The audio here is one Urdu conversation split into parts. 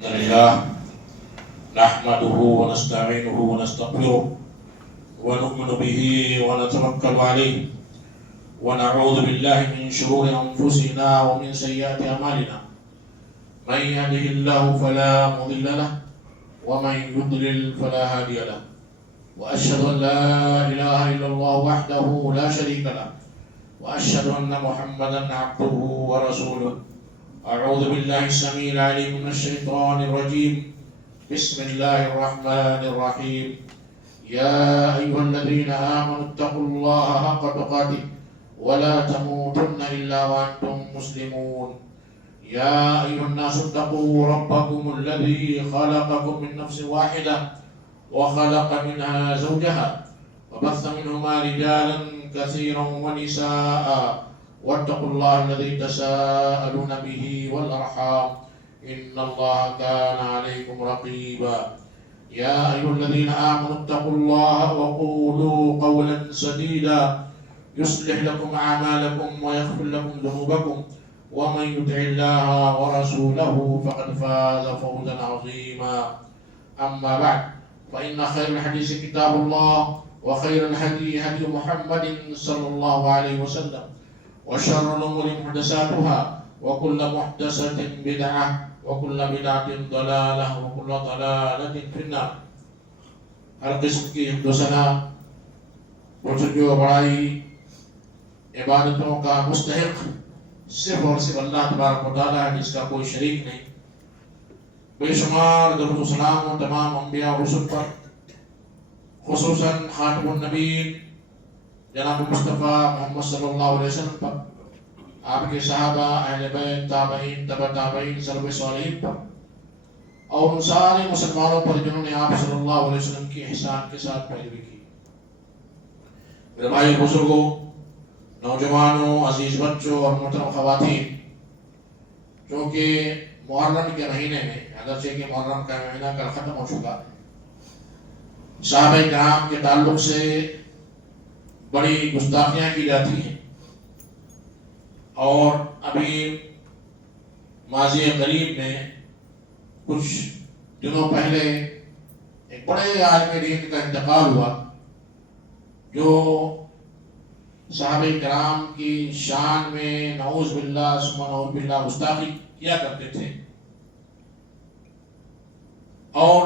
الحمد لله نحمده ونستعينه ونستغفره ونؤمن به ونتوكل عليه ونعوذ بالله من شرور أنفسنا ومن سيئات أعمالنا. من يهده الله فلا مضل له ومن يضلل فلا هادي له، وأشهد أن لا إله إلا الله وحده لا شريك له، وأشهد أن محمدا عبده ورسوله. أعوذ بالله السميع العليم من الشيطان الرجيم. بسم الله الرحمن الرحيم. يا أيها الذين آمنوا اتقوا الله حق تقاته ولا تموتن إلا وأنتم مسلمون. يا أيها الناس اتقوا ربكم الذي خلقكم من نفس واحدة وخلق منها زوجها وبث منهما رجالا كثيرا ونساء، واتقوا الله الذي تساءلون به والأرحام إن الله كان عليكم رقيبا. يا أيها الذين آمنوا اتقوا الله وقولوا قولا سديدا يصلح لكم أعمالكم ويغفر لكم ذنوبكم، ومن يطع الله ورسوله فقد فاز فوزا عظيما. أما بعد، فإن خير الحديث كتاب الله، وخير الهدي هدي محمد صلى الله عليه وسلم، وشر الأمور محدثاتها، وكل محدثة بدعة، وكل بدعة ضلالة، وكل ضلالة في النار. ہر قسم کی حمد و ثنا بزرگی و بڑائی عبادتوں کا مستحق صرف اور صرف اللہ تبارک و تعالیٰ ہے، جس کا کوئی شریک نہیں. بے شمار درود و سلام و تمام انبیاء و رسل پر، خصوصاً خاتم النبیین جناب مصطفیٰ محمد صلی اللہ علیہ وسلم پر، آپ کے صحابہ، اہل بیت، تابعین، تبع تابعین، سلف صالحین پر، اور ان سارے مسلمانوں پر جنہوں نے آپ صلی اللہ علیہ وسلم کی احسان کے ساتھ پیروی کی. میرے بھائی بزرگوں، نوجوانوں، عزیز بچوں اور محترم خواتین، چونکہ محرم کے مہینے میں، اگرچہ کہ محرم کا مہینہ کل ختم ہو چکا ہے، صحابہ کرام کے تعلق سے بڑی گستاخیاں کی جاتی ہیں، اور ابھی ماضی قریب میں کچھ دنوں پہلے ایک بڑے عالم دین کا انتقال ہوا جو صحابہ کرام کی شان میں نعوذ باللہ ثم نعوذ باللہ گستاخی کیا کرتے تھے. اور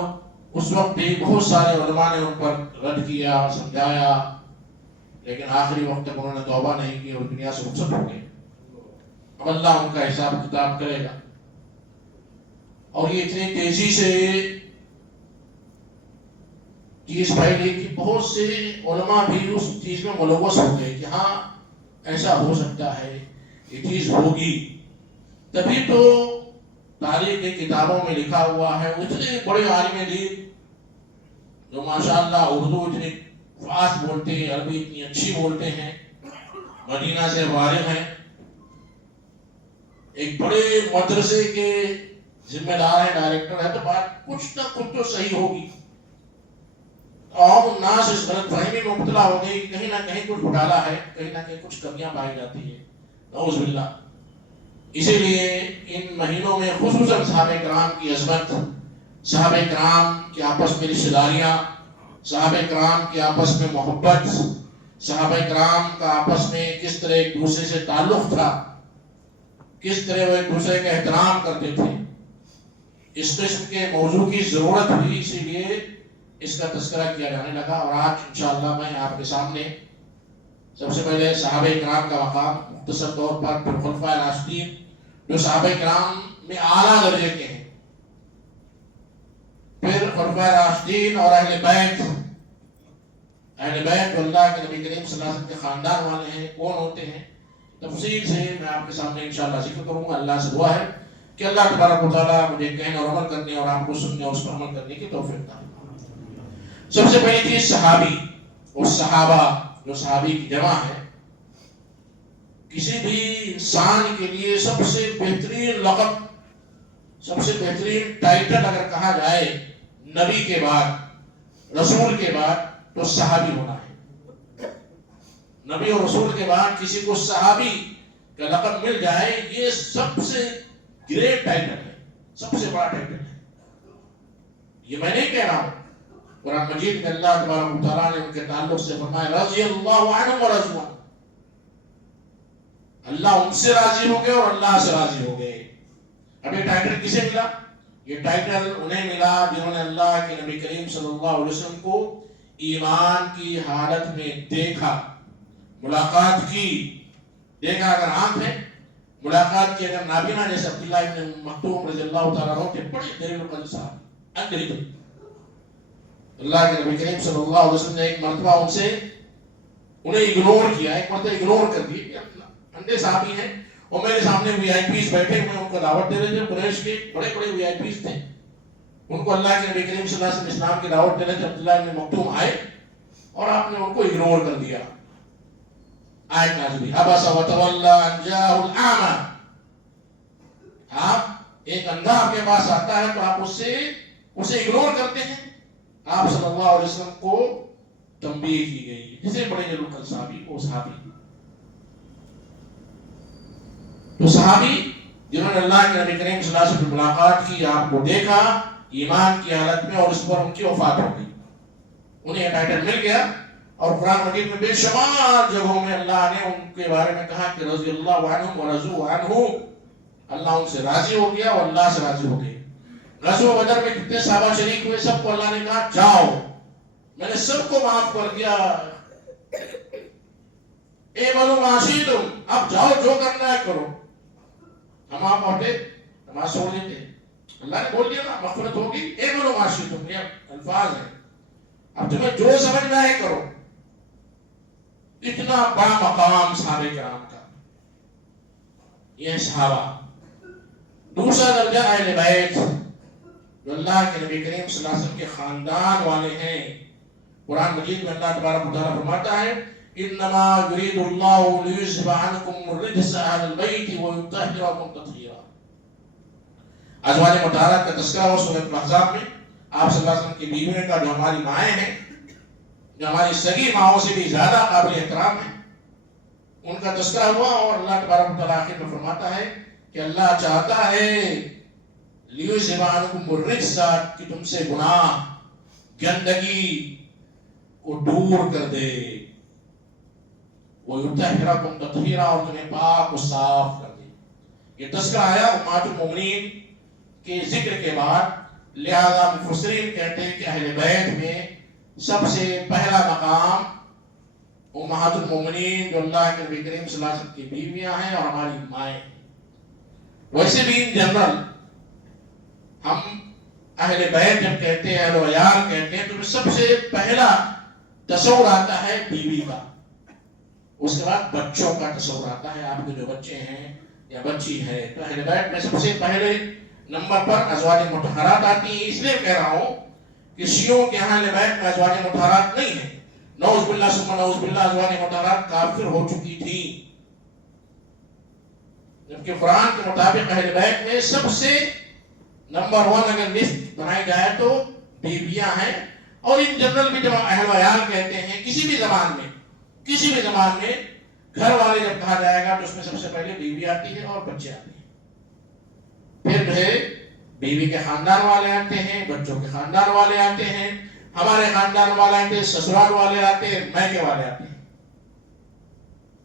اس وقت بھی بہت سارے علماء نے ان پر رد کیا، سمجھایا، لیکن آخری وقت تک انہوں نے توبہ نہیں کی اور دنیا سے رخصت ہو گئے. اب اللہ ان کا حساب کتاب کرے گا. اور یہ اتنی تیزی سے چیز پھیلی کہ بہت سے علماء بھی اس چیز میں ملوث ہو گئے کہ ہاں ایسا ہو سکتا ہے، یہ چیز ہوگی. تبھی تو تاریخ کی کتابوں میں لکھا ہوا ہے، اتنے بڑے عالم دین جو ماشاءاللہ اردو اتنی فاسٹ بولتے ہیں، عربی اتنی اچھی بولتے ہیں، مدینہ سے فارغ ہیں، ایک بڑے مدرسے کے ذمہ دار ہیں، ڈائریکٹر ہے، تو بات کچھ نہ کچھ تو صحیح ہوگی. عوام الناس اس غلط فہمی میں مبتلا ہو گئی کہ کہیں نہ کہیں کچھ گھوٹالا ہے، کہیں نہ کہیں کچھ کمیاں پائی جاتی ہیں، نعوذ باللہ. اسی لیے ان مہینوں میں خصوصاً صحابہ کرام کی عظمت، صحابہ کرام کے آپس میں رشتہ داریاں، صحابہ کرام کے آپس میں محبت، صحابہ کرام کا آپس میں کس طرح ایک دوسرے سے تعلق تھا، کس طرح وہ ایک دوسرے کا احترام کرتے تھے، اس قسم کے موضوع کی ضرورت ہوئی. اسی لیے اس کا تذکرہ کیا جانے لگا. اور آج انشاءاللہ میں آپ کے سامنے سب سے پہلے صحابہ کرام کا مقام مختصر طور پر، پھر خلفائے راشدین جو صحابہ کرام میں اعلیٰ درجے کے ہیں، پھر خلفائے راشدین اور اہل بیت. اہل بیت جو اللہ کے نبی کریم صلی اللہ علیہ وسلم کے خاندان والے ہیں، کون ہوتے ہیں، تفصیل سے میں آپ کے سامنے انشاءاللہ ذکر کروں گا. اللہ سے دعا ہے کہ اللہ تبارک و تعالیٰ مجھے کہنے اور عمل کرنے اور آپ کو سننے اور اس پر عمل کرنے کی توفیق دے. سب سے پہلی چیز صحابی اور صحابہ جو صحابی کی جمع ہے. کسی بھی انسان کے لیے سب سے بہترین لقب، سب سے بہترین ٹائٹل اگر کہا جائے نبی کے بعد، رسول کے بعد، تو صحابی ہونا ہے. نبی اور رسول کے بعد کسی کو صحابی کا لقب مل جائے، یہ سب سے گریٹ ٹائٹل ہے، سب سے بڑا ٹائٹل ہے. یہ میں نہیں کہہ رہا ہوں، قرآن مجید میں اللہ تبارک و تعالیٰ نے ان کے تعلق سے فرمایا رضی اللہ عنہم ورضوا عنہ، اللہ ان سے راضی ہو گئے اور اللہ سے راضی ہو گئے۔ اب یہ ٹائٹل کسے ملا؟ یہ ٹائٹل انہیں ملا جنہوں نے اللہ کے نبی کریم صلی اللہ علیہ وسلم کو ایمان کی حالت میں دیکھا، ملاقات کی۔ دیکھا اگر آنکھ ہے، ملاقات کی اگر نابینا، جیسے عبداللہ ابن مکتوم رضی اللہ تعالیٰ عنہ کے بڑے دلیل القلب صاحب انگریز، اللہ کے نبی کریم صلی اللہ علیہ وسلم نے ایک مرتبہ انہیں اگنور کیا، ایک مرتبہ اگنور کر دی، انڈے صحابی ہیں اور میرے سامنے وی آئی پیز بیٹھے ہوئے، ان کو دعوت دے رہے تھے، قریش کے بڑے بڑے وی آئی پیز تھے، ان کو اللہ کے نبی کریم صلی اللہ علیہ وسلم اسلام کی دعوت دے رہے تھے، عبداللہ ابن مکتوم آئے اور آپ نے ان کو اگنور کر دیا۔ آیت نازل ہوئی عبس وتولی ان جاءہ الاعمى، آپ ایک اندھا آپ کے پاس آتا ہے تو آپ اسے اگنور کرتے ہیں۔ آپ صلی اللہ علیہ وسلم کو تنبیہ کی گئی، جسے بڑے جلو کل صحابی، وہ صحابی تو صحابی جنہوں نے اللہ کے نبی کریم صلی اللہ علیہ وسلم ملاقات کی، آپ کو دیکھا ایمان کی حالت میں، اور اس پر ان کی وفات ہو گئی، انہیں یہ ٹائٹل مل گیا۔ اور قرآن مجید میں بے شمار جگہوں میں اللہ نے ان کے بارے میں کہا کہ رضی اللہ عنہم ورضوا عنہ، اللہ ان سے راضی ہو گیا اور اللہ سے راضی ہو گئے۔ غزوہ بدر میں کتنے صحابہ شریک ہوئے، سب کو اللہ نے کہا جاؤ، میں نے سب کو معاف کر دیا، اعملوا ما شئتم، اب جاؤ جو کرنا ہے کرو۔ ہم آپ ہوتے نماز چھوڑ دیتے، اللہ نے بول دیا نا مغفرت ہوگی، اعملوا ما شئتم، یہ الفاظ ہیں، اب تمہیں جو سمجھنا ہے کرو۔ اتنا بڑا مقام صحابہ کرام کا، یہ صحابہ۔ دوسرا درجہ اہل بیت، جو اللہ کے نبی کریم صلی اللہ علیہ وسلم کے خاندان والے ہیں۔ قرآن مجید میں اللہ تبارک و تعالیٰ فرماتا ہے انما یرید اللہ لیذھب عنکم الرجس اہل البیت ویطہرکم تطہیرا۔ ازواج مطہرات کا تذکرہ ہو سورۃ الاحزاب میں، آپ صلی اللہ علیہ وسلم کی بیویوں کا، جو ہماری مائیں ہیں، جو ہماری سگی ماؤں سے بھی زیادہ قابل احترام ہیں، ان کا تذکرہ ہوا۔ اور اللہ تبارک و تعالیٰ آخر میں فرماتا ہے کہ اللہ چاہتا ہے لیذھب عنکم الرجس، کہ تم سے گناہ، گندگی کو دور کر دے، وَيُطَهِّرَكُمْ تَطْهِيرًا، اور تمہیں پاک و صاف کر دے۔ یہ تذکرہ آیا امہات المومنین کے ذکر کے بعد، لہذا مفسرین کہتے ہیں کہ اہل بیت میں سب سے پہلا مقام امہات المومنین، جو اللہ کے نبی کریم صلی اللہ علیہ وسلم کی بیویاں ہیں اور ہماری مائیں۔ ویسے بھی ان جنرل ہم اہل بیت جب کہتے ہیں، اہل عیال کہتے ہیں، تو سب سے پہلا تصور آتا ہے بیوی کا، اس کے بعد بچوں کا تصور آتا ہے، آپ کے جو بچے ہیں یا بچی ہے۔ تو اہل بیت میں سب سے پہلے نمبر پر ازواج مطہرات آتی ہیں۔ اس لیے کہہ رہا ہوں کہ شیعوں کے یہاں اہل بیت میں ازواج مطہرات نہیں ہیں، نعوذ باللہ ثم نعوذ باللہ، ازواج مطہرات کافر ہو چکی تھی، جبکہ قرآن کے مطابق اہل بیت میں سب سے نمبر 1 اگر لسٹ بنائی جائے تو بیویاں ہیں۔ اور ان جنرل بھی جب اہل عیال کہتے ہیں کسی بھی زبان میں گھر والے جب کہا جائے گا تو اس میں سب سے پہلے بیوی آتی ہے اور بچے آتے ہیں، پھر جو ہے بیوی کے خاندان والے آتے ہیں، بچوں کے خاندان والے آتے ہیں، ہمارے خاندان والے آتے ہیں، سسرال والے آتے ہیں، میکے والے آتے ہیں۔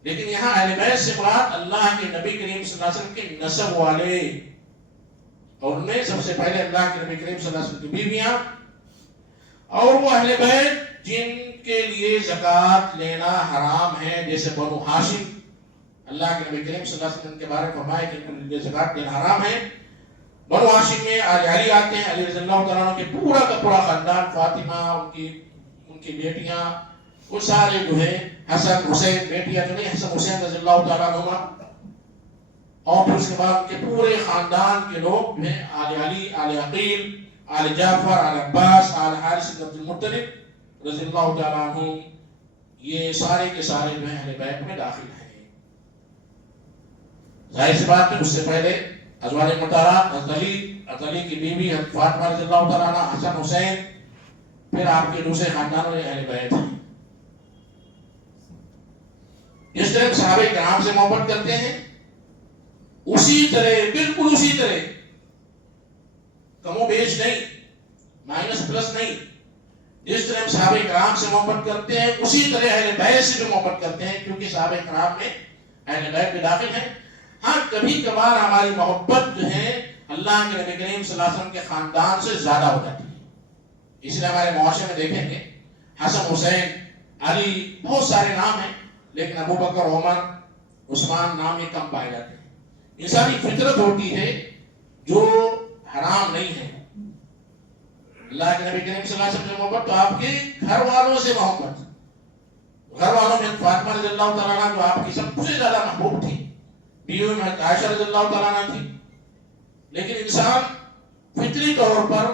لیکن یہاں اہل بیت سے مراد اللہ کے نبی کریم صلی اللہ علیہ وسلم کے نسب والے، اور ان میں سب سے پہلے اللہ کے نبی کریم صلی اللہ علیہ وسلم کی بیویاں، اور وہ اہل بیت جن کے لیے زکوٰۃ لینا حرام ہے، جیسے بنو ہاشم، اللہ کے نبی کریم صلی اللہ علیہ وسلم کے بارے میں فرمایا کہ ان کے لیے زکوٰۃ لینا حرام ہے۔ بنو ہاشم میں آل علی آتے ہیں، علی رضی اللہ تعالیٰ عنہ کے پورا کا پورا خاندان، فاطمہ، ان کی بیٹیاں، وہ سارے جو ہے حسن حسین، بیٹیاں جو نہیں، حسن حسین رضی اللہ تعالیٰ عنہ، اور پھر اس کے بعد ان کے پورے خاندان کے لوگ جو ہیں آل علی، آل عقیل، آل جعفر، آل عباس، آل حارث بن عبد المطلب رضی اللہ تعالیٰ عنہ، یہ سارے کے سارے جو ہیں اہل بیت میں داخل ہیں۔ ظاہر سی بات ہے اس سے پہلے ازواج مطہرات، حضرت علی کی بیوی حضرت فاطمہ رضی اللہ تعالیٰ عنہ، حسن حسین، پھر آپ کے دوسرے خاندانوں میں اہل بیت ہیں۔ جس طرح صحابہ کرام سے محبت کرتے ہیں، اسی طرح، بالکل اسی طرح، کم و بیش نہیں، مائنس پلس نہیں. جس طرح ہم صحابہ کرام سے محبت کرتے ہیں اسی طرح اہل بیت سے بھی محبت کرتے ہیں، کیونکہ صحابہ کرام میں اہل بیت بھی داخل ہیں. ہاں کبھی کبھار ہماری محبت جو ہے اللہ کے نبی کریم صلی اللہ علیہ وسلم کے خاندان سے زیادہ ہو جاتی ہے. اس لیے ہمارے معاشرے میں دیکھیں گے حسن، حسین، علی، بہت سارے نام ہیں، لیکن ابو بکر، عمر، عثمان نام یہ کم پائے جاتے ہیں. انسانی فطرت ہوتی ہے جو حرام نہیں ہے. اللہ کے نبی کریم صلی اللہ علیہ وسلم سے محبت تو آپ کے گھر والوں سے محبت. گھر والوں میں فاطمہ رضی اللہ تعالیٰ عنہ جو آپ کی سب سے زیادہ محبوب تھی، بیوی میں عائشہ رضی اللہ تعالیٰ عنہ تھی. لیکن انسان فطری طور پر،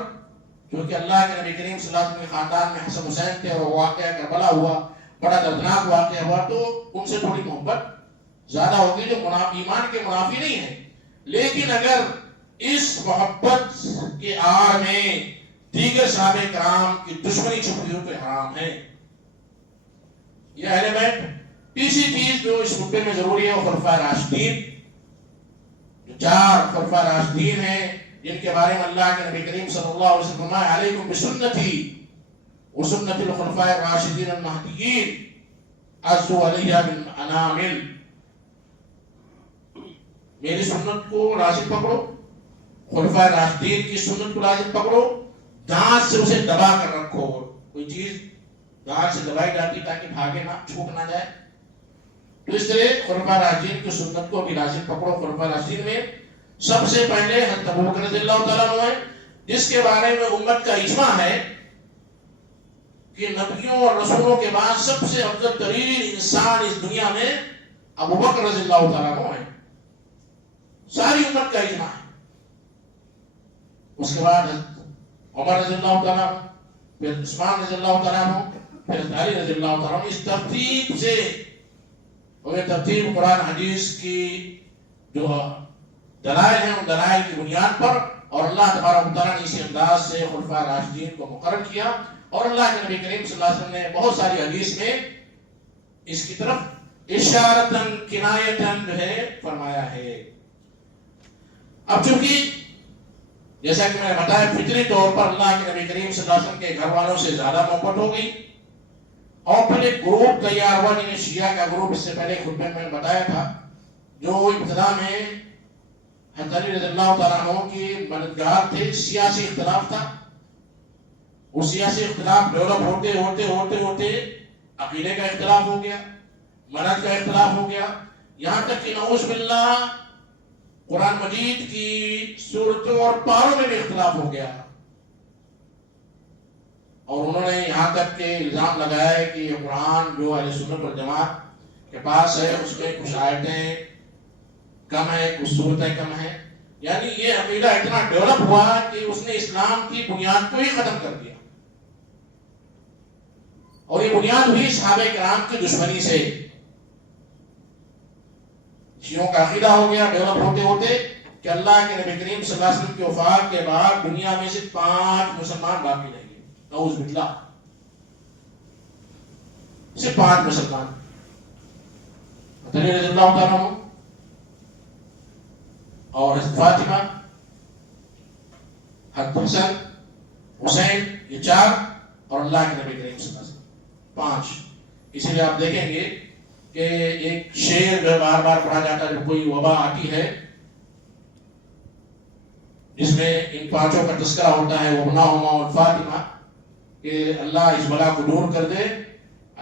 کیونکہ اللہ کے نبی کریم صلی اللہ علیہ وسلم کے خاندان میں حسن حسین تھے اور وہ واقعہ کربلا ہوا، بڑا دردناک واقعہ ہوا، تو ان سے تھوڑی محبت زیادہ ہوگی، جو ایمان کے منافی نہیں ہے. لیکن اگر اس محبت کے آڑ میں دیگر صحابہ کرام کی دشمنی چھپی ہو تو حرام ہے. یہ اہل بیت. تیسری چیز جو اس خطبے میں ضروری ہے وہ خلفائے راشدین. جو 4 خلفائے راشدین ہیں جن کے بارے میں اللہ کے نبی کریم صلی اللہ علیہ وسلم فرمایا علیکم بسنتی وسنت الخلفاء الراشدین المہدیین عضوا علیہا بالانامل. میری سنت کو لازم پکڑو، خلفائے راشدین کی سنت کو لازم پکڑو، دانت سے اسے دبا کر رکھو. کوئی چیز دانت سے دبائی جاتی تاکہ بھاگے نہ، چھوٹ نہ جائے، تو اس طرح خلفائے راشدین کی سنت کو بھی لازم پکڑو. خلفائے راشدین میں سب سے پہلے حضرت ابوبکر رضی اللہ تعالیٰ عنہ ہے، جس کے بارے میں امت کا اجماع ہے کہ نبیوں اور رسولوں کے بعد سب سے افضل ترین انسان اس دنیا میں ابوبکر رضی اللہ تعالیٰ عنہ ہے. ساری امت کا اجماع ہے. اس کے بعد عمر رضی اللہ تعالیٰ عنہ، پھر عثمان رضی اللہ تعالیٰ عنہ، پھر علی رضی اللہ تعالیٰ عنہ. اس ترتیب سے، اور یہ ترتیب قرآن حدیث کی جو دلائل ہیں ان دلائل کی بنیاد پر، اور اللہ تبارک و تعالیٰ نے اسی انداز سے خلفائے راشدین کو مقرر کیا. اور اللہ کے نبی کریم صلی اللہ علیہ وسلم نے بہت ساری حدیث میں اس کی طرف اشارتاً کنایتاً جو ہے فرمایا ہے. اب چونکہ جیسا کہ میں نے بتایا فطری طور پر اللہ کے نبی کریم صلی اللہ علیہ وسلم کے گھر والوں سے زیادہ محبت ہو گئی، اور پھر ایک گروپ تیار ہوا جنہیں شیعہ کا گروپ، اس سے پہلے خطبے میں نے بتایا تھا، جو ابتدا میں حضرت علی رضی اللہ تعالیٰ عنہ کی مددگار تھے. سیاسی اختلاف تھا، وہ سیاسی اختلاف ڈیولپ ہوتے ہوتے ہوتے ہوتے عقیدے کا اختلاف ہو گیا، منہج کا اختلاف ہو گیا، یہاں تک کہ نعوذ باللہ قرآن مجید کی صورتوں اور پاروں میں بھی اختلاف ہو گیا. اور انہوں نے یہاں تک کہ الزام لگایا ہے کہ یہ قرآن جو اہل سنت والجماعت کے پاس ہے اس میں کچھ آیتیں کم ہیں، کچھ صورتیں کم ہیں. یعنی یہ عقیدہ اتنا ڈیولپ ہوا کہ اس نے اسلام کی بنیاد کو ہی ختم کر دیا. اور یہ بنیاد ہوئی صحابہ کرام کی دشمنی سے. شیعوں کا عقیدہ ہو گیا ڈیولپ ہوتے ہوتے کہ اللہ کے نبی کریم صلی اللہ علیہ وسلم کی وفات کے بعد دنیا میں صرف 5 مسلمان باقی رہیں گے. نعوذ باللہ، صرف 5 مسلمان. علی رضی اللہ تعالیٰ عنہ اور حضرت فاطمہ، حضرت حسن، حسین، یہ 4، اور اللہ کے نبی کریم صلی اللہ علیہ وسلم 5. اسی لیے آپ دیکھیں گے کہ ایک شعر جو بار بار پڑھا جاتا ہے جب کوئی وبا آتی ہے جس میں ان 5 کا تذکرہ ہوتا ہے، وَبْنَاهُمَا وَالْفَاطِمَةِ، کہ اللہ اس بلا کو دور کر دے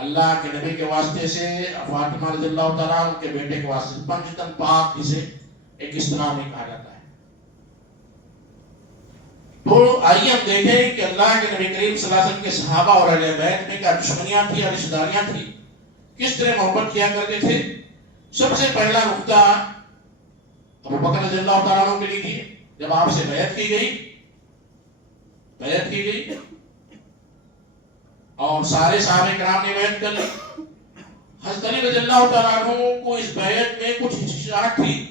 اللہ کے نبی کے واسطے سے، فاطمہ رضی اللہ تعالیٰ عنہ کے بیٹے کے واسطے سے. 5 تن پاک جسے ایک اصطلاح میں کہا جاتا ہے. تو آئیے ہم دیکھیں کہ اللہ کے نبی کریم صلی اللہ علیہ وسلم کے صحابہ اور اہل بیت میں کیا دشمنیاں تھی اور رشتہ داریاں تھی، کس طرح محبت کیا کرتے تھے. سب سے پہلا نقطہ ابو بکر رضی اللہ تعالیٰ عنہ کے لیے تھی. جب آپ سے بیعت کی گئی اور سارے صحابہ کرام نے بیعت کر لی. حضرت علی رضی اللہ تعالیٰ عنہ کو اس بیعت میں کچھ ہچکچاہٹ تھی،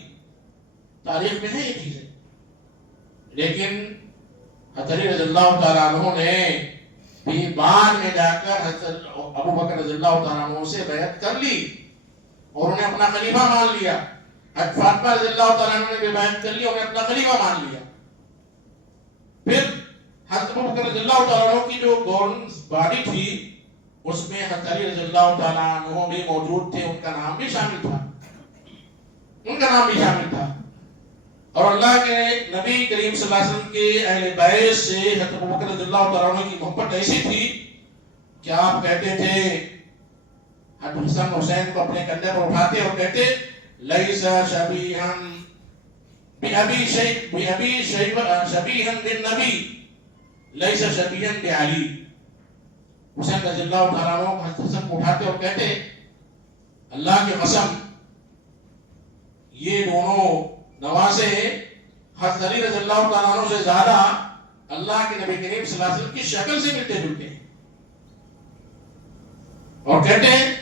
تاریخ میں ہے یہ چیزیں، لیکن حضرت علی رضی اللہ تعالیٰ عنہ نے بھی بعد میں جا کر حضرت ابو بکر رضی اللہ تعالیٰ عنہ سے بیعت کر لی اور انہیں اپنا خلیفہ مان لیا. حضرت فاطمہ رضی اللہ تعالیٰ عنہ نے بھی بیعت کر لی اور انہیں اپنا خلیفہ مان لیا. پھر حضرت ابو بکر رضی اللہ تعالیٰ عنہ کی جو گورننس باڈی تھی اس میں حضرت علی رضی اللہ تعالیٰ عنہ بھی موجود تھے، ان کا نام بھی شامل تھا، ان کا نام بھی شامل تھا. اور اللہ کے نبی کریم صلی اللہ علیہ وسلم کے اہل بیت سے حضرت ابو بکر رضی اللہ تعالیٰ عنہ کی محبت ایسی تھی کہ آپ کہتے تھے، حضرت حسن حسین کو اپنے کندھے پر اٹھاتے اور کہتے لیس شبیہا بأبی شبیہا بالنبی لیس شبیہا بعلی. حسین رضی اللہ تعالیٰ عنہ حضرت حسن کو اٹھاتے اور کہتے اللہ کی قسم یہ دونوں نوازے حضرت علی رضی اللہ تعالیٰ عنہ سے زیادہ اللہ کے نبی کریم صلی اللہ علیہ وسلم کی شکل سے ملتے جلتے ہیں. اور کہتے ہیں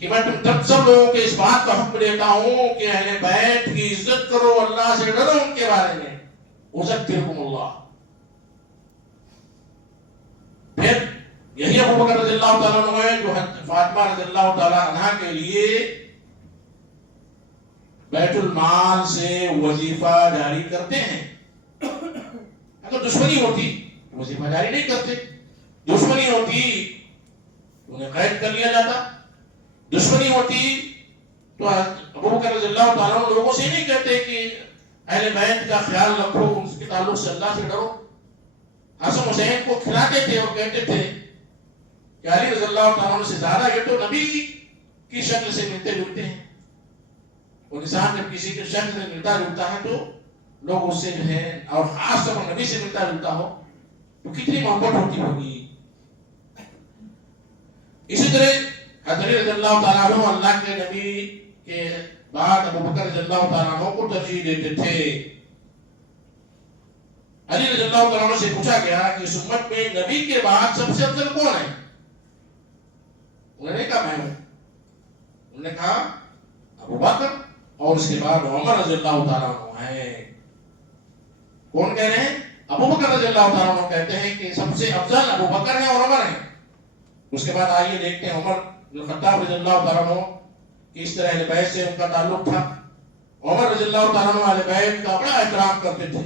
کہ میں تم تب سب لوگوں کے اس بات کا حکم دیتا ہوں کہ اہل بیت کی عزت کرو، اللہ سے ڈرو ان کے بارے میں. اذکرکم اللہ. پھر یہی ابو بکر رضی اللہ تعالیٰ عنہ ہے جو فاطمہ رضی اللہ تعالیٰ عنہ کے لیے بیت المال سے وظیفہ جاری کرتے ہیں. اگر دشمنی ہوتی وظیفہ جاری نہیں کرتے، دشمنی ہوتی انہیں قید کر لیا جاتا، دشمنی ہوتی تو ابو بکر رضی اللہ تعالیٰ عنہ لوگوں سے نہیں کہتے کہ اہل بیت کا خیال رکھو، ان کے تعلق سے اللہ سے ڈرو. حسن حسین کو کھلاتے تھے اور کہتے تھے کہ علی رضی اللہ تعالیٰ عنہ سے زیادہ یہ تو نبی کی شکل سے ملتے جلتے ہیں. اور انسان جب کسی کے شکل سے ملتا جلتا ہے تو لوگ اس سے جو ہے، اور خاص طور پر نبی سے ملتا جلتا ہو تو کتنی محبت ہوتی ہوگی. اسی طرح حضرت علی رضی اللہ تعالیٰ عنہ اللہ کے نبی کے بعد ابو بکر رضی اللہ تعالیٰ عنہ کو ترجیح دیتے تھے. علی رضی اللہ تعالیٰ عنہ سے پوچھا گیا کہ اس امت میں نبی کے بعد سب سے افضل کون ہے؟ انہوں نے کہا میں ہوں. انہوں نے کہا ابو بکر اور اس کے بعد عمر رضی اللہ تعالیٰ عنہ ہیں. کون کہہ رہے ہیں؟ ابو بکر رضی اللہ تعالیٰ عنہ کہتے ہیں کہ سب سے افضل ابو بکر ہیں اور عمر ہیں. اس کے بعد آئیے دیکھتے ہیں عمر بن الخطاب رضی اللہ تعالیٰ عنہ کہ اس طرح اہل بیت سے ان کا تعلق تھا. عمر رضی اللہ تعالیٰ عنہ اہل بیت کا بڑا احترام کرتے تھے،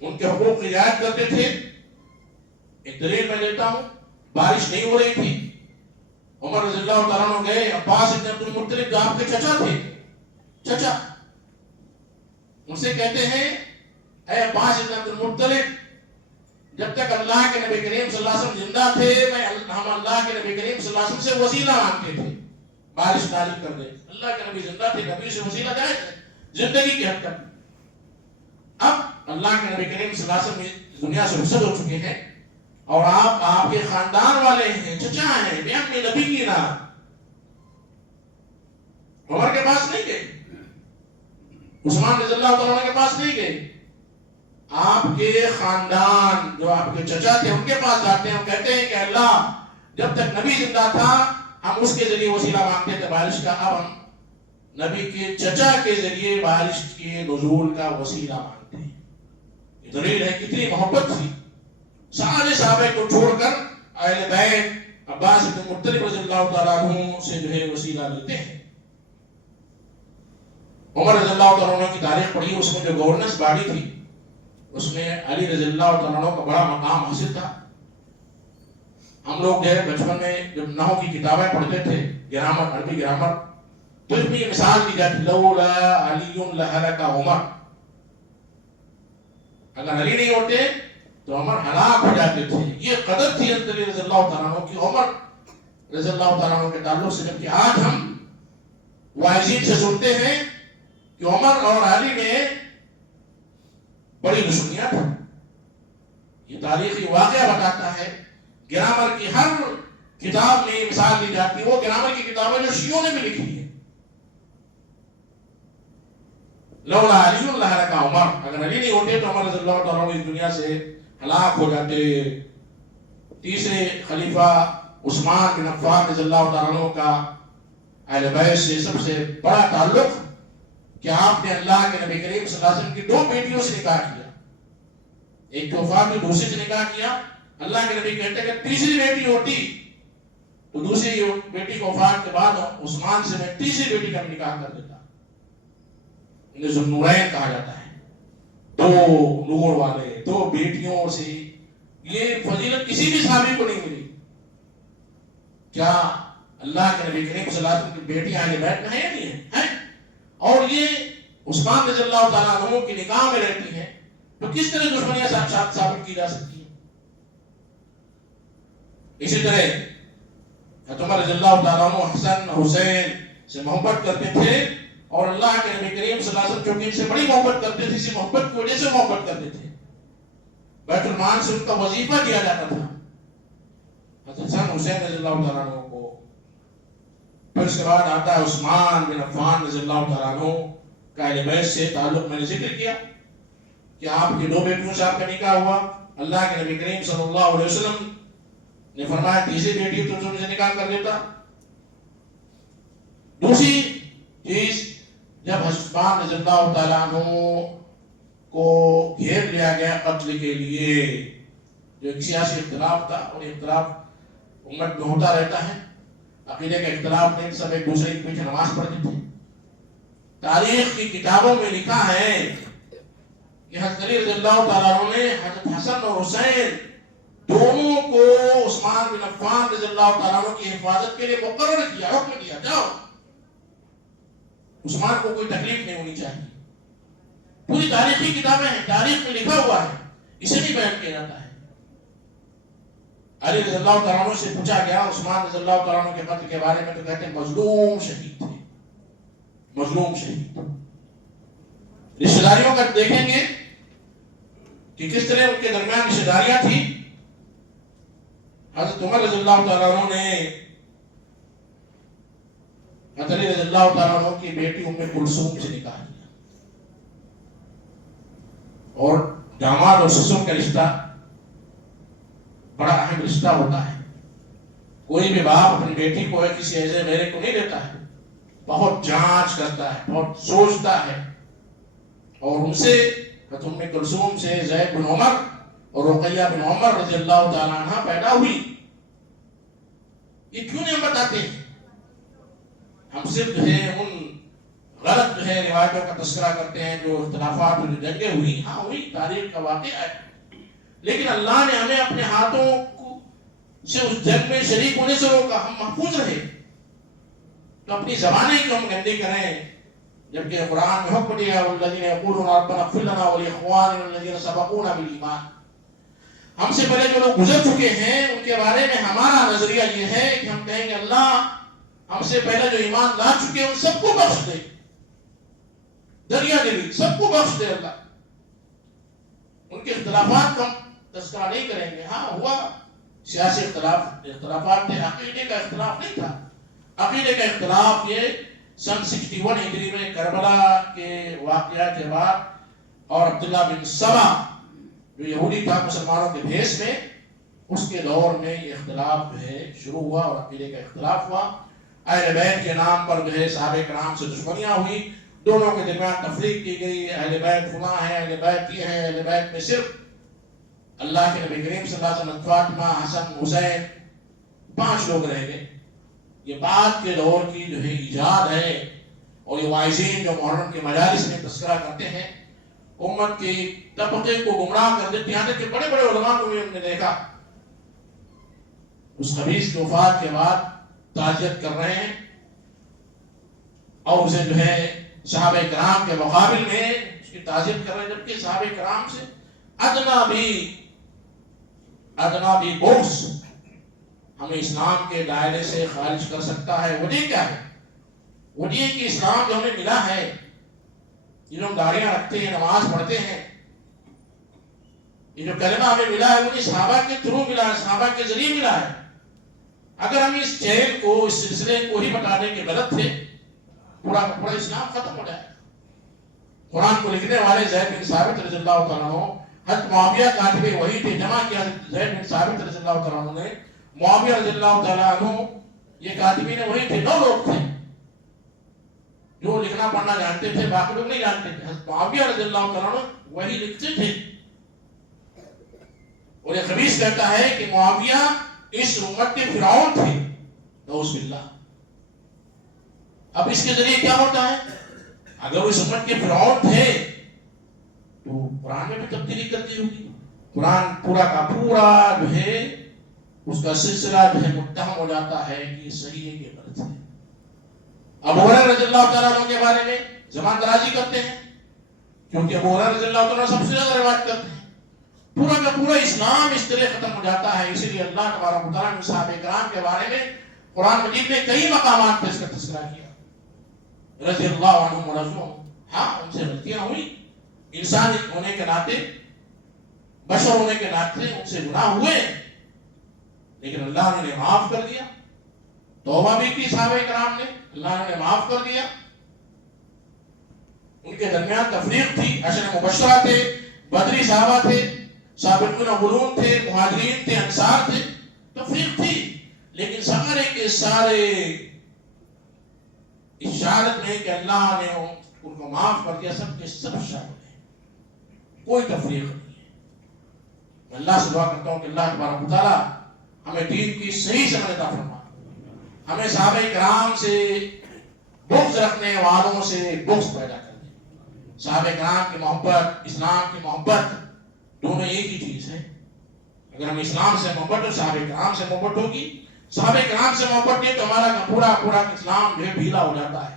ان کے حقوق کی رعایت کرتے تھے. ایک دلیل میں دیتا ہوں، بارش نہیں ہو رہی تھی، عمر رضی اللہ تعالیٰ عنہ گئے، عباس بن عبد المطلب جو آپ کے چچا تھے، چچا، ان سے کہتے ہیں اے عباس بن عبد المطلب جب تک اللہ کے نبی کریم صلی اللہ علیہ وسلم زندہ تھے ہم اللہ کے نبی کریم صلی اللہ علیہ وسلم سے وسیلہ مانگتے تھے بارش نازل کر دے. اللہ کے نبی زندہ تھے، نبی سے وسیلہ جائز ہے زندگی کی حد تک. اب اللہ کے نبی کریم صلی اللہ علیہ وسلم دنیا سے رخصت ہو چکے ہیں اور آپ کے خاندان والے ہیں، چچا ہیں، بیان میں نبی کی نہ عمر کے پاس نہیں گئے، عثمان رضی اللہ تعالیٰ عنہ کے پاس نہیں گئے، آپ کے خاندان جو آپ کے چچا تھے ان کے پاس جاتے ہیں اور کہتے ہیں کہ اللہ جب تک نبی زندہ تھا ہم اس کے ذریعے وسیلہ مانگتے تھے بارش کا، اب ہم نبی کے چچا کے ذریعے بارش کے نزول کا وسیلہ مانگتے ہیں. یہ دلیل ہے کتنی محبت تھی. سارے صحابہ کو چھوڑ کر اہل بیت عباس بن مطلب رضی اللہ تعالیٰ عنہ سے جو ہے وسیلہ لیتے ہیں. عمر رضی اللہ تعالیٰ عنہ کی تاریخ پڑھی، اس میں جو گورننس باڈی تھی اس میں علی رضی اللہ تعالیٰ عنہ کا بڑا مقام حاصل تھا. ہم لوگ جو ہے بچپن میں جب نحو کی کتابیں پڑھتے تھے، گرامر، عربی گرامر، تو اس میں یہ مثال دی جاتی لولا علی لہلک عمر. اگر علی نہیں ہوتے تو عمر ہلاک ہو جاتے تھے. یہ قدر تھی حضرت علی رضی اللہ تعالیٰ عنہ کی عمر رضی اللہ تعالیٰ عنہ کے تعلق سے. جبکہ آج ہم واعظین سے سنتے ہیں کہ عمر اور علی میں بڑی دشمنیاں تھیں. یہ تاریخی واقعہ بتاتا ہے. گرامر کی ہر کتاب میں مثال دی جاتی ہے، وہ گرامر کی کتابیں جو شیعوں نے بھی لکھی ہے. لولا علی لہلک عمر، اگر علی نہیں ہوتے تو عمر رضی اللہ تعالیٰ عنہ اس دنیا سے ہلاک ہو جاتے. تیسرے خلیفہ عثمان بن عفان رضی اللہ تعالیٰ عنہ کا اہل بیت سے سب سے بڑا تعلق کہ آپ نے اللہ کے نبی کریم صلی اللہ علیہ وسلم کی 2 بیٹیوں سے نکاح کیا. ایک کی وفات ہوئی، دوسری سے نکاح کیا. اللہ کے نبی کہتے ہیں کہ تیسری بیٹی ہوتی تو دوسری بیٹی کو وفات کے بعد عثمان سے میں تیسری بیٹی کا بھی نکاح کر دیتا. انہیں ذوالنورین کہا جاتا ہے. 2 نور والے، 2 بیٹیوں سے یہ فضیلت کسی بھی صحابی کو نہیں ملی. کیا اللہ کے نبی کریم صلی اللہ علیہ وسلم کی بیٹی اہل بیت میں ہے یا نہیں ہے؟ اور یہ عثمان رضی اللہ تعالیٰ عنہ کی نکاح میں رہتی ہے، تو کس طرح دشمنیاں ثابت کی جا سکتی ہیں؟ اسی طرح حضرت عمر رضی اللہ تعالیٰ عنہ حسن حسین سے محبت کرتے تھے، اور اللہ کے نبی کریم صلی اللہ علیہ وسلم چونکہ ان سے بڑی محبت کرتے تھے، اسی محبت کی وجہ سے محبت کرتے تھے. بیت المال سے ان کا وظیفہ دیا جاتا تھا حضرت حسن حسین رضی اللہ تعالیٰ عنہ کو. پھر اس کے بعد آتا ہے عثمان بن عفان رضی اللہ تعالیٰ عنہ کا اہل بیت سے تعلق. میں نے ذکر کیا کہ آپ کی 2 بیٹیوں سے آپ کا نکاح ہوا. اللہ کے نبی کریم صلی اللہ علیہ وسلم نے فرمایا تیسری بیٹی تو تم سے نکاح کر لیتا. دوسری چیز، جب عثمان رضی اللہ تعالیٰ عنہ کو گھیر لیا گیا قتل کے لیے، جو ایک سیاسی اختلاف تھا، اور اختلاف امت میں ہوتا رہتا ہے، عقیدے کا اختلاف نہیں، سب ایک دوسرے کے پیچھے نماز پڑھتے تھے. تاریخ کی کتابوں میں لکھا ہے کہ حضرت علی رضی اللہ تعالیٰ عنہ نے حضرت حسن اور حسین دونوں کو عثمان بن عفان رضی اللہ تعالیٰ عنہ کی حفاظت کے لیے مقرر کیا، حکم دیا جاؤ، عثمان کو کوئی تکلیف نہیں ہونی چاہیے. پوری تاریخی کتابیں ہیں، تاریخ میں لکھا ہوا ہے، اسے نہیں بیان کیا جاتا ہے. علی رضی اللہ تعالیٰ عنہ سے پوچھا گیا عثمان رضی اللہ تعالیٰ عنہ کے قتل کے بارے میں، تو کہتے ہیں مظلوم شہید تھے، مظلوم شہید. رشتہ داریوں کا دیکھیں گے کہ کس طرح ان کے درمیان رشتہ داریاں تھی. حضرت عمر رضی اللہ تعالیٰ عنہ نے حضرت علی رضی اللہ تعالیٰ عنہ کی بیٹی ام کلثوم سے نکاح کیا. اور داماد اور سسر کا رشتہ بڑا اہم رشتہ ہوتا ہے. کوئی بھی باپ اپنی بیٹی کو کسی ایسے میرے کو نہیں دیتا ہے، بہت جانچ کرتا ہے، بہت سوچتا ہے. اور ان سے حضرت ام کلثوم سے زید بن عمر اور رقیہ بن عمر رضی اللہ تعالیٰ عنہ پیدا ہوئی. یہ کیوں نہیں ہم بتاتے ہیں؟ ہم صرف جو ہے ان غلط جو ہے روایتوں کا تذکرہ کرتے ہیں، جو اختلافات جو جنگیں ہوئی، ہاں ہوئی، تاریخ کا واقعہ ہے، لیکن اللہ نے ہمیں اپنے ہاتھوں سے اس جنگ میں شریک ہونے سے روکا، ہم محفوظ رہے. تو اپنی زبانیں کیوں ہم گندی کریں، جبکہ قرآن میں حکم دیا والذین یقولون ربنا اغفر لنا ولاخواننا الذین سبقونا بالایمان. ہم سے پہلے جو لوگ گزر چکے ہیں ان کے بارے میں ہمارا نظریہ یہ ہے کہ ہم کہیں گے اللہ ہم سے پہلے جو ایمان لا چکے ہیں ان سب کو بخش دے، دریا دلی سب کو بخش دے اللہ. ان کے اختلافات کا ہم تذکرہ نہیں کریں گے. ہاں ہوا سیاسی اختلافات تھے، عقیدے کا اختلاف نہیں تھا. عقیدے کا اختلاف یہ سن 61 ہجری میں کربلا کے واقعات کے بعد، اور عبداللہ بن سبا جو یہودی تھا مسلمانوں کے بھیس میں، اس کے دور میں یہ اختلاف جو ہے شروع ہوا اور عقیدے کا اختلاف ہوا. اہل بیت کے نام پر جو ہے صحابہ کرام سے دشمنیاں ہوئی، دونوں کے درمیان تفریق کی گئی. اہل بیت فلاں ہے، اہل بیت یہ ہے، اہل بیت میں صرف اللہ کے نبی کریم صلی اللہ علیہ وسلم، فاطمہ، حسن، حسین 5 لوگ رہ گئے. یہ بعد کے دور کی جو ہے ایجاد ہے، اور یہ واعظین جو محرم کے مجالس میں تذکرہ کرتے ہیں امت کے طبقے کو گمراہ کر دیتے. یہاں تک کہ بڑے بڑے علماء کو بھی ہم نے دیکھا اس خبیث کی وفات کے بعد تعزیت کر رہے ہیں، اور اسے جو ہے صحابہ کرام کے مقابل میں اس کی تعزیت کر رہے ہیں، جبکہ صحابہ کرام سے ادنا بھی بغض ہمیں اسلام کے دائرے سے خارج کر سکتا ہے. وجہ کیا ہے؟ وجہ کہ اسلام جو ہمیں ملا ہے، یہ جو ہم داڑیاں رکھتے ہیں، نماز پڑھتے ہیں، یہ جو کلمہ ہمیں ملا ہے وہ صحابہ کے تھرو ملا ہے، صحابہ کے ذریعے ملا ہے. اگر ہم اس چین کو، اس سلسلے کو ہی بتا دیں کہ غلط تھے، پورا کا پورا اسلام ختم ہو جائے. قرآن کو لکھنے والے زید بن ثابت رضی اللہ تعالیٰ عنہ، حضرت معاویہ کاتب وحی تھے، جمع کیا زید بن ثابت رضی اللہ تعالیٰ عنہ نے. معاویہ رضی اللہ تعالیٰ عنہ یہ کاتبین وحی تھے، 9 لوگ تھے جو لکھنا پڑھنا جانتے تھے، باقی لوگ نہیں جانتے تھے. حضرت معاویہ رضی اللہ تعالیٰ عنہ وحی لکھتے تھے. اور یہ خبیث کہتا ہے کہ معاویہ اس امت کے فرعون تھے، نعوذ باللہ. اب اس کے ذریعے کیا ہوتا ہے؟ اگر وہ اس امت کے فرعون تھے تو قرآن میں بھی تبدیلی کر دی ہوگی، قرآن پورا کا پورا جو ہے اس کا سلسلہ جو ہے متہم ہو جاتا ہے کہ صحیح ہے کہ غلط ہے. ابو ہریرہ رضی اللہ تعالیٰ عنہ کے بارے میں زبان درازی کرتے ہیں کیونکہ ابو ہریرہ رضی اللہ تعالیٰ سب سے زیادہ روایت کرتے ہیں. پورا کا پورا اسلام اس طرح ختم ہو جاتا ہے. اسی لیے اللہ تبارک و تعالیٰ نے صحابہ کرام کے بارے میں قرآن مجید نے کئی مقامات پہ اس کا تذکرہ کیا. رضی اللہ عنہم ورضوا. ہاں ان سے غلطیاں ہوئی، انسان ہونے کے ناطے، بشر ہونے کے ناطے ان سے گناہ ہوئے، لیکن اللہ نے انہیں معاف کر دیا. توبہ بھی کی صحابہ کرام نے، اللہ نے انہیں معاف کر دیا. ان کے درمیان تفریق تھی. عشر مبشرہ تھے، بدری صحابہ تھے، سابقون اولون تھے، مہاجرین تھے، انصار تھے. تفریق تھی، لیکن سارے کے سارے اشارت میں کہ اللہ نے ان کو معاف کر دیا. سب کے سب شامل ہیں، کوئی تفریق نہیں ہے. میں اللہ سے دعا کرتا ہوں کہ اللہ تبارک و تعالیٰ ہمیں دین کی صحیح سمجھ عطا فرما، ہمیں صحابہ کرام سے بغض رکھنے والوں سے بغض پیدا کر دے. صحابہ کرام کی محبت، اسلام کی محبت دونوں ایک ہی چیز ہے. اگر ہم اسلام سے محبت اور صحابہ کرام سے محبت ہوگی، صحابہ کرام سے محبت نہیں تو ہمارا پورا پورا اسلام جو ہے ڈھیلا ہو جاتا ہے،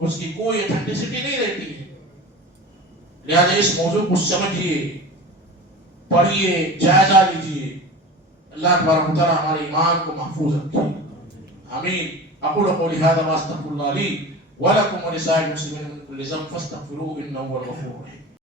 اس کی کوئی اتھینٹسٹی نہیں رہتی ہے. لہذا اس موضوع کو سمجھیے، پڑھیے، جائزہ لیجیے. اللہ تبارک و تعالیٰ ہمارے ایمان کو محفوظ رکھے. آمین. اقول قولی هذا واستغفر الله لي ولكم ولسائر المسلمين من كل ذنب فاستغفروه انه هو الغفور الرحيم.